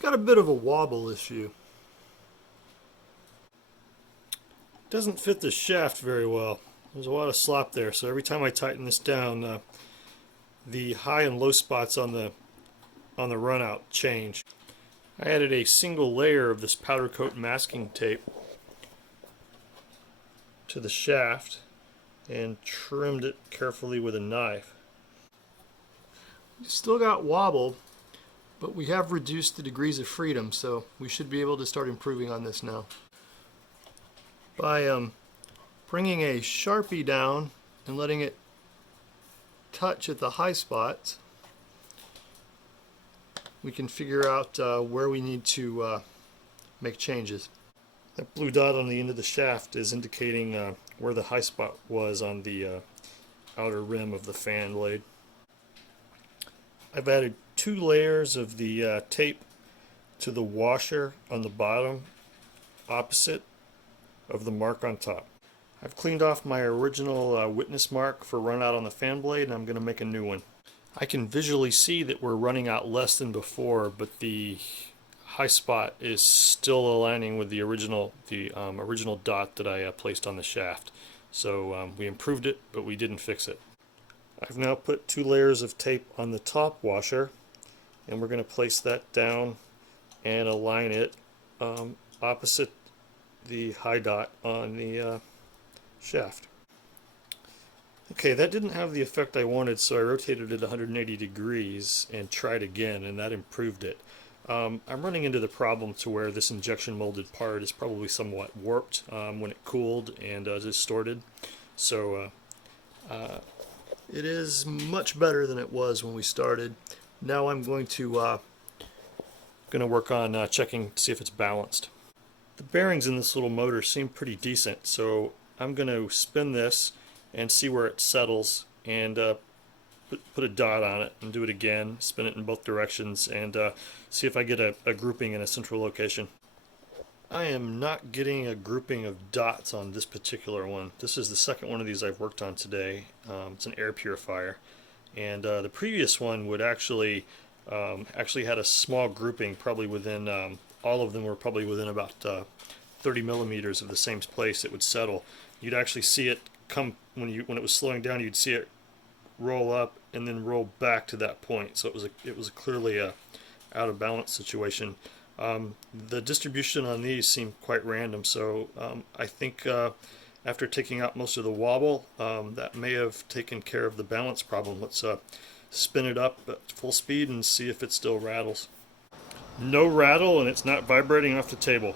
Got a bit of a wobble issue. Doesn't fit the shaft very well. There's a lot of slop there, so every time I tighten this down, the high and low spots on the run out change. I added a single layer of this powder coat masking tape to the shaft and trimmed it carefully with a knife. Still got wobble, but we have reduced the degrees of freedom, so we should be able to start improving on this now. By bringing a Sharpie down and letting it touch at the high spots, we can figure out where we need to make changes. That blue dot on the end of the shaft is indicating where the high spot was on the outer rim of the fan blade. I've added 2 layers of the tape to the washer on the bottom opposite of the mark on top. I've cleaned off my original witness mark for run out on the fan blade, and I'm going to make a new one. I can visually see that we're running out less than before, but the high spot is still aligning with the original dot that I placed on the shaft. So we improved it, but we didn't fix it. I've now put 2 layers of tape on the top washer, and we're going to place that down and align it opposite the high dot on the shaft. Okay, that didn't have the effect I wanted, so I rotated it 180 degrees and tried again, and that improved it. I'm running into the problem to where this injection molded part is probably somewhat warped when it cooled and distorted. So it is much better than it was when we started. Now I'm going to work on checking to see if it's balanced. The bearings in this little motor seem pretty decent, so I'm going to spin this and see where it settles, and put a dot on it and do it again, spin it in both directions, and see if I get a grouping in a central location. I am not getting a grouping of dots on this particular one. This is the second one of these I've worked on today. It's an air purifier, and the previous one would actually had a small grouping, probably within all of them were probably within about 30 millimeters of the same place it would settle. You'd actually see it come when it was slowing down. You'd see it roll up and then roll back to that point. So it was clearly a out of balance situation. The distribution on these seemed quite random. So I think after taking out most of the wobble, that may have taken care of the balance problem. Let's spin it up at full speed and see if it still rattles. No rattle, and it's not vibrating off the table.